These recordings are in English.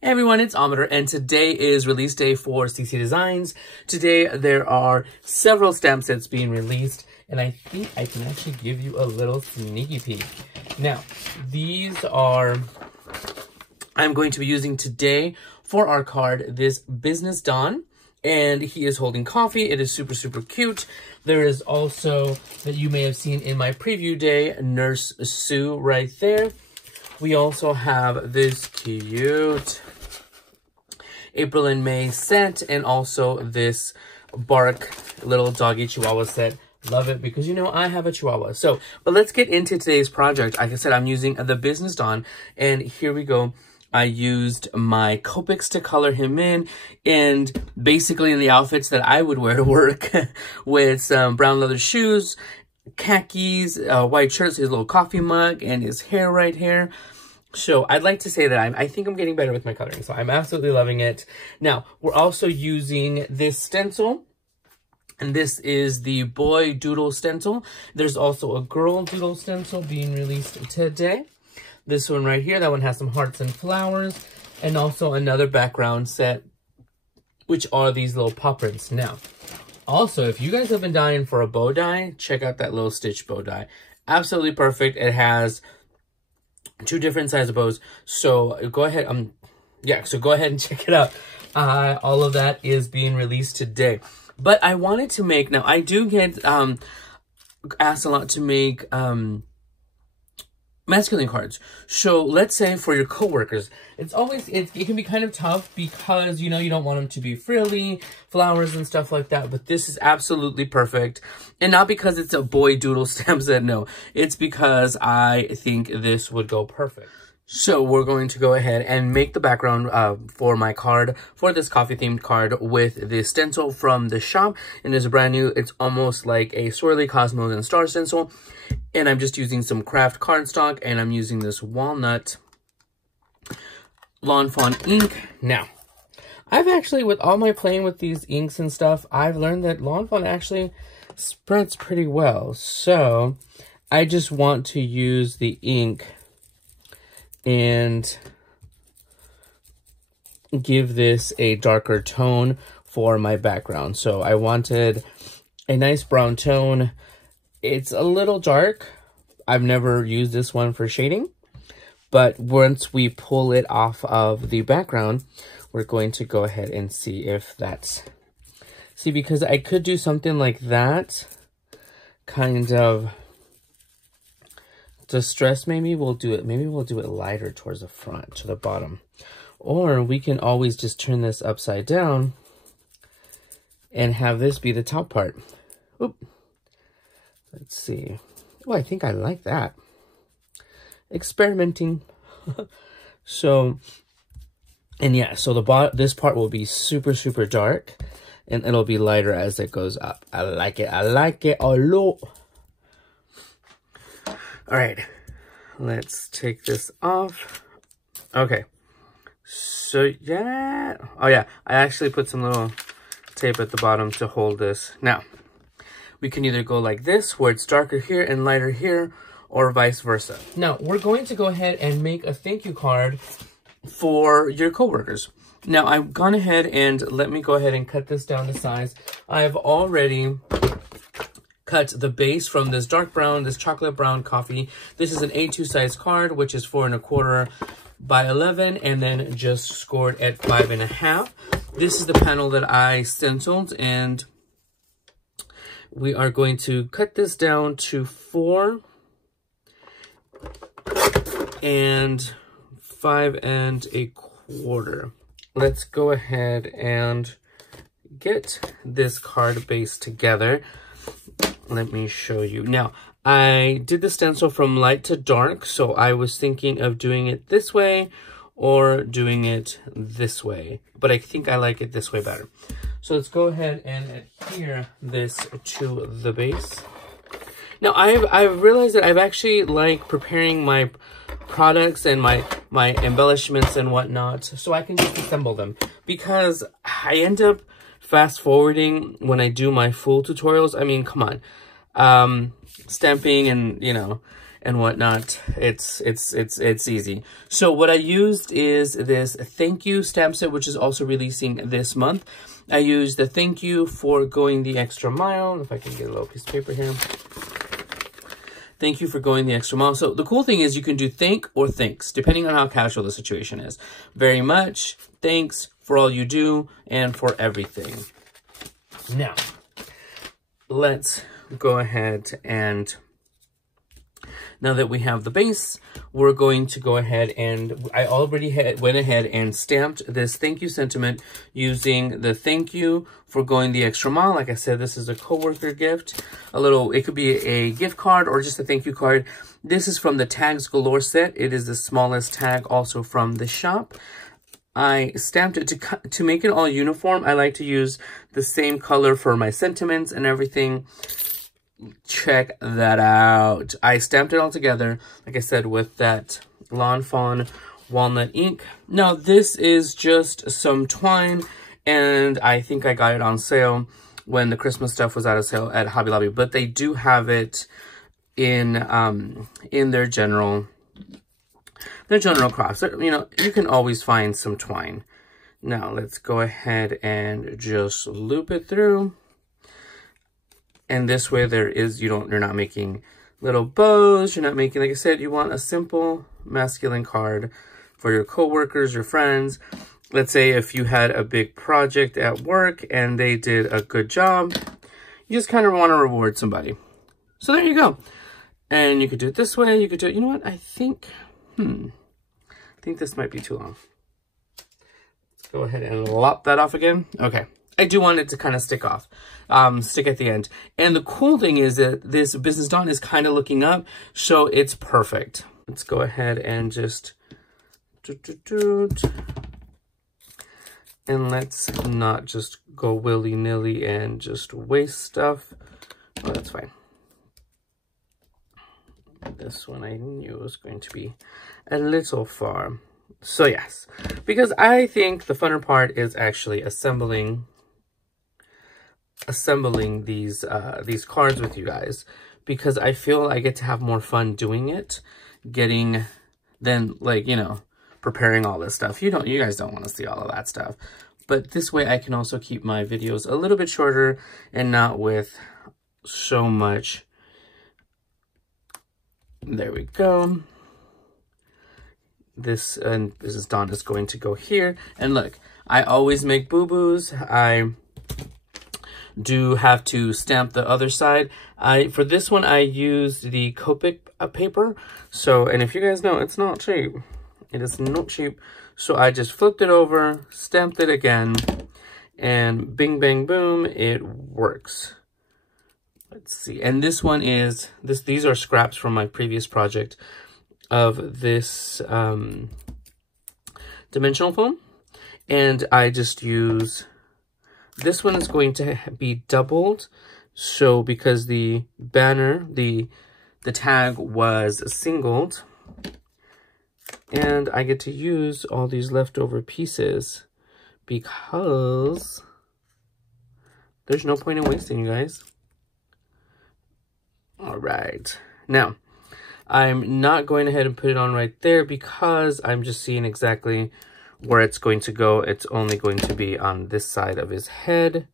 Hey everyone, it's Amador, and today is release day for CC Designs. Today there are several stamp sets being released, and I think I can actually give you a little sneaky peek. Now, these are, I'm going to be using today for our card, this Business Don, and he is holding coffee. It is super, super cute. There is also, that you may have seen in my preview day, Nurse Sue right there. We also have this cute April and May set, and also this Bark little doggy Chihuahua set. Love it because, you know, I have a Chihuahua. So, but let's get into today's project. Like I said, I'm using the Business Don, and here we go. I used my Copics to color him in, and basically in the outfits that I would wear to work with some brown leather shoes, khakis, white shirts, his little coffee mug, and his hair right here. So I'd like to say that I think I'm getting better with my coloring, so I'm absolutely loving it. Now, we're also using this stencil, and this is the boy doodle stencil. There's also a girl doodle stencil being released today. This one right here, that one has some hearts and flowers, and also another background set, which are these little paw prints. Now, also, if you guys have been dying for a bow die, check out that little stitch bow die. Absolutely perfect. It has two different size of bows. So go ahead, so go ahead and check it out. All of that is being released today. But I wanted to make, now I do get asked a lot to make masculine cards. So let's say for your coworkers, it's always, it can be kind of tough because, you know, you don't want them to be frilly, flowers and stuff like that. But this is absolutely perfect. And not because it's a boy doodle stamp set, no. It's because I think this would go perfect. So we're going to go ahead and make the background for my card, for this coffee themed card, with the stencil from the shop. And it's brand new. It's almost like a swirly cosmos and star stencil. And I'm just using some craft cardstock, and I'm using this walnut Lawn Fawn ink. Now, I've actually, with all my playing with these inks and stuff, I've learned that Lawn Fawn actually spreads pretty well. So I just want to use the ink and give this a darker tone for my background. So I wanted a nice brown tone. It's a little dark. I've never used this one for shading, but once we pull it off of the background, we're going to go ahead and see if that's, because I could do something like that, kind of distress. Maybe we'll do it lighter towards the front, to the bottom. Or we can always just turn this upside down and have this be the top part. Oop. Let's see. Oh, I think I like that. Experimenting. So, and yeah, so this part will be super, super dark, and it'll be lighter as it goes up. I like it. I like it a lot. All right, let's take this off. Okay, so yeah. Oh yeah, I actually put some little tape at the bottom to hold this. Now, we can either go like this, where it's darker here and lighter here, or vice versa. Now, we're going to go ahead and make a thank you card for your coworkers. Now, I've gone ahead and let me go ahead and cut this down to size. I've already cut the base from this dark brown, this chocolate brown coffee. This is an A2 size card, which is 4 1/4 by 11, and then just scored at 5 1/2. This is the panel that I stenciled, and we are going to cut this down to 4 and 5 1/4. Let's go ahead and get this card base together. Let me show you. Now, I did the stencil from light to dark, so I was thinking of doing it this way or doing it this way, but I think I like it this way better. So let's go ahead and adhere this to the base. Now, I've realized that I've actually like preparing my products and my embellishments and whatnot, so I can just assemble them, because I end up fast forwarding when I do my full tutorials. I mean, come on, stamping, and you know, and whatnot. It's easy. So what I used is this thank you stamp set, which is also releasing this month. I used the thank you for going the extra mile. If I can get a little piece of paper here. Thank you for going the extra mile. So the cool thing is you can do thank or thanks, depending on how casual the situation is. Very much, thanks for all you do and for everything. Now, let's go ahead and, now that we have the base, we're going to go ahead and, I already went ahead and stamped this thank you sentiment using the thank you for going the extra mile. Like I said, this is a coworker gift. It could be a gift card or just a thank you card. This is from the Tags Galore set. It is the smallest tag also from the shop. I stamped it to make it all uniform. I like to use the same color for my sentiments and everything. Check that out. I stamped it all together, like I said, with that Lawn Fawn walnut ink. Now, this is just some twine, and I think I got it on sale when the Christmas stuff was out of sale at Hobby Lobby, but they do have it in their general crafts. You know, you can always find some twine. Now, let's go ahead and just loop it through. And this way you're not making little bows. You're not making, like I said, you want a simple masculine card for your coworkers, your friends. Let's say if you had a big project at work and they did a good job, you just kind of want to reward somebody. So there you go. And you could do it this way. You could do it, you know what? I think this might be too long. Let's go ahead and lop that off again. Okay. I do want it to kind of stick at the end. And the cool thing is that this Business Dawn is kind of looking up, so it's perfect. Let's go ahead and just... And let's not just go willy-nilly and just waste stuff. Oh, that's fine. This one I knew was going to be a little far. So yes, because I think the funner part is actually assembling these cards with you guys, because I feel I get to have more fun doing it, than like, you know, preparing all this stuff. You guys don't want to see all of that stuff. But this way I can also keep my videos a little bit shorter and not with so much. There we go. This is Dawn is going to go here. And look, I always make boo-boos. I do have to stamp the other side. For this one, I used the Copic paper. So, and if you guys know, it's not cheap. It is not cheap. So I just flipped it over, stamped it again, and bing, bang, boom, it works. Let's see. And this one is, these are scraps from my previous project of this dimensional foam. And I just use, this one is going to be doubled. So because the banner, the tag was singled, and I get to use all these leftover pieces because there's no point in wasting, you guys. All right. Now, I'm not going ahead and put it on right there because I'm just seeing exactly where it's going to go. It's only going to be on this side of his head.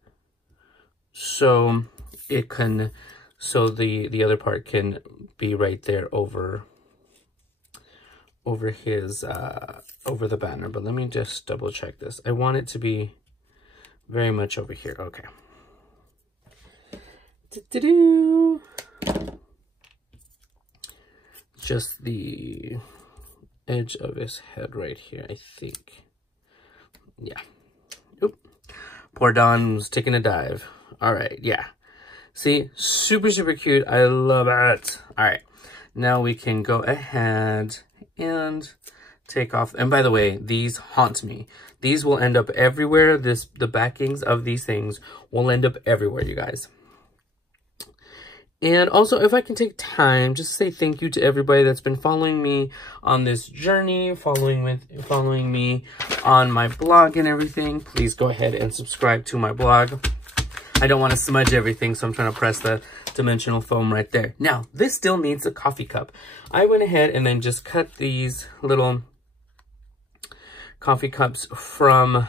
So it can, so the other part can be right there over his, over the banner. But let me just double check this. I want it to be very much over here. Okay. Just the edge of his head right here, I think. Yeah. Oop. Poor Don was taking a dive. All right, yeah. See, super, super cute. I love it. All right, now we can go ahead and take off. And by the way, these haunt me. These will end up everywhere. The backings of these things will end up everywhere, you guys. And also, if I can take time, just say thank you to everybody that's been following me on this journey, following me on my blog and everything. Please go ahead and subscribe to my blog. I don't want to smudge everything, so I'm trying to press the dimensional foam right there. Now, this still needs a coffee cup. I went ahead and then just cut these little coffee cups from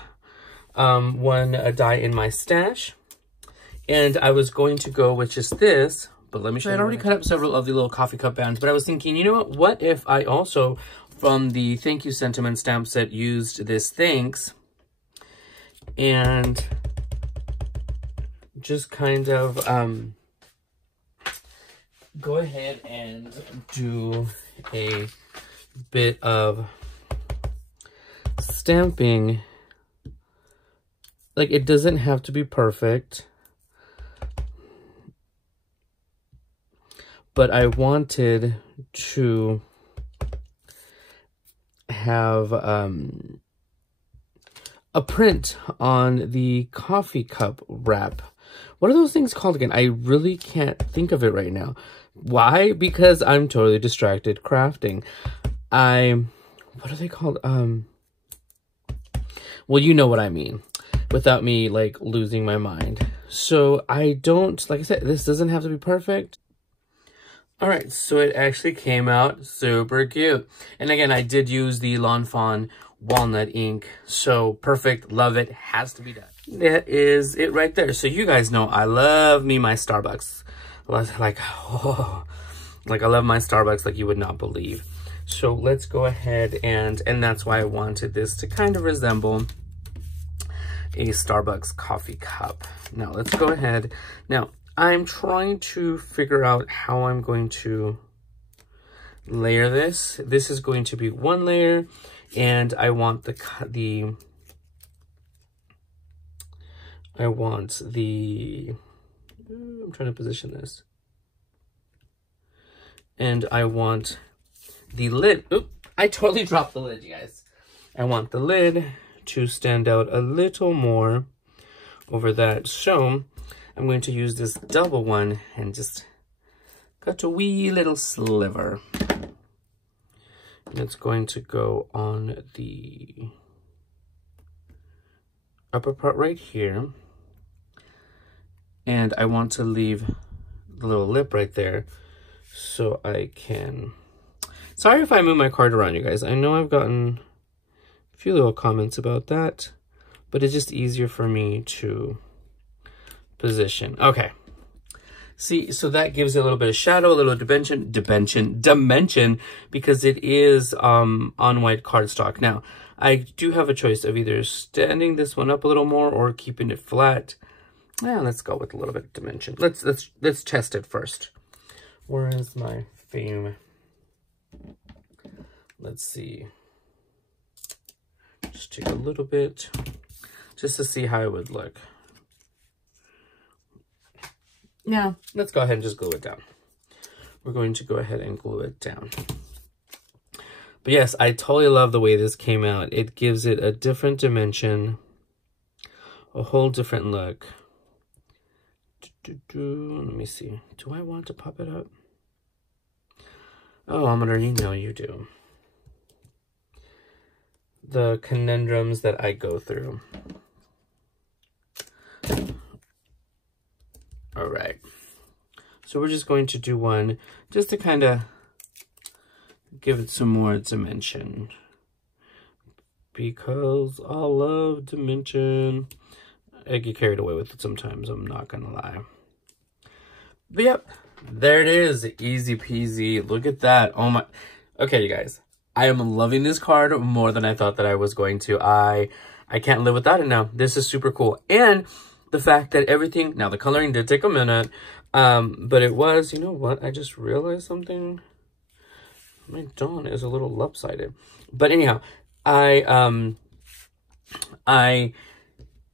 one die in my stash. And I was going to go with just this, but let me show you. I'd already cut up several of the little coffee cup bands, but I was thinking, you know what? What if I also, from the Thank You Sentiment stamp set, used this thanks and just kind of go ahead and do a bit of stamping. Like, it doesn't have to be perfect, but I wanted to have a print on the coffee cup wrap. What are those things called again? I really can't think of it right now. Why? Because I'm totally distracted crafting. What are they called? Well, you know what I mean, without me like losing my mind. So I don't, like I said, this doesn't have to be perfect. All right, so it actually came out super cute. And again, I did use the Lawn Fawn walnut ink. So perfect, love it, has to be done. That is it right there. So you guys know I love me my Starbucks. Like, oh, like I love my Starbucks like you would not believe. So let's go ahead and that's why I wanted this to kind of resemble a Starbucks coffee cup. Now let's go ahead. Now I'm trying to figure out how I'm going to layer this. This is going to be one layer, and I want I'm trying to position this. And I want the lid. Oop, I totally dropped the lid, you guys. I want the lid to stand out a little more over that. So I'm going to use this double one and just cut a wee little sliver. And it's going to go on the upper part right here. And I want to leave the little lip right there so I can... Sorry if I move my card around, you guys. I know I've gotten a few little comments about that, but it's just easier for me to position. Okay. See, so that gives it a little bit of shadow, a little dimension, because it is on white cardstock. Now, I do have a choice of either standing this one up a little more or keeping it flat. Yeah, let's go with a little bit of dimension. Let's test it first. Where is my theme? Let's see. Just take a little bit just to see how it would look. Now, let's go ahead and just glue it down. We're going to go ahead and glue it down. But yes, I totally love the way this came out. It gives it a different dimension, a whole different look. Let me see. Do I want to pop it up? Oh, Amador, you know you do. The conundrums that I go through. All right. So we're just going to do one just to kind of give it some more dimension. Because I love dimension. I get carried away with it sometimes, I'm not gonna lie. But yep, there it is. Easy peasy. Look at that. Oh my. Okay, you guys. I am loving this card more than I thought that I was going to. I can't live without it now. This is super cool. And the fact that everything, now the coloring did take a minute, but it was, you know what? I just realized something. My dawn is a little lopsided. But anyhow, I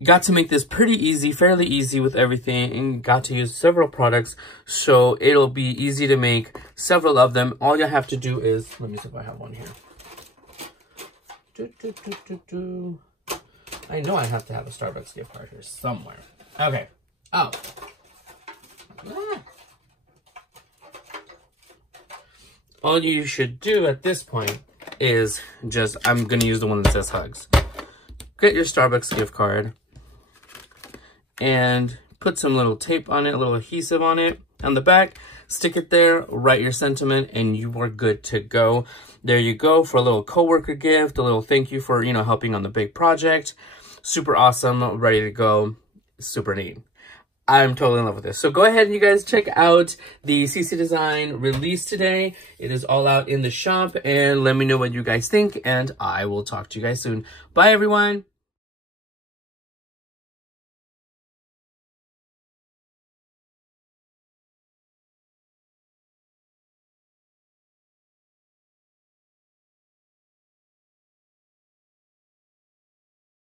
got to make this pretty easy, fairly easy with everything, and got to use several products, so it'll be easy to make several of them. All you have to do is, let me see if I have one here. I know I have to have a Starbucks gift card here somewhere. Okay. Oh. All you should do at this point is just, I'm going to use the one that says hugs. Get your Starbucks gift card and put some little tape on it, a little adhesive on it, on the back, stick it there, write your sentiment, and you are good to go. There you go for a little coworker gift, a little thank you for, you know, helping on the big project. Super awesome, ready to go, super neat. I'm totally in love with this. So go ahead and you guys check out the CC Design release today. It is all out in the shop, and let me know what you guys think, and I will talk to you guys soon. Bye, everyone.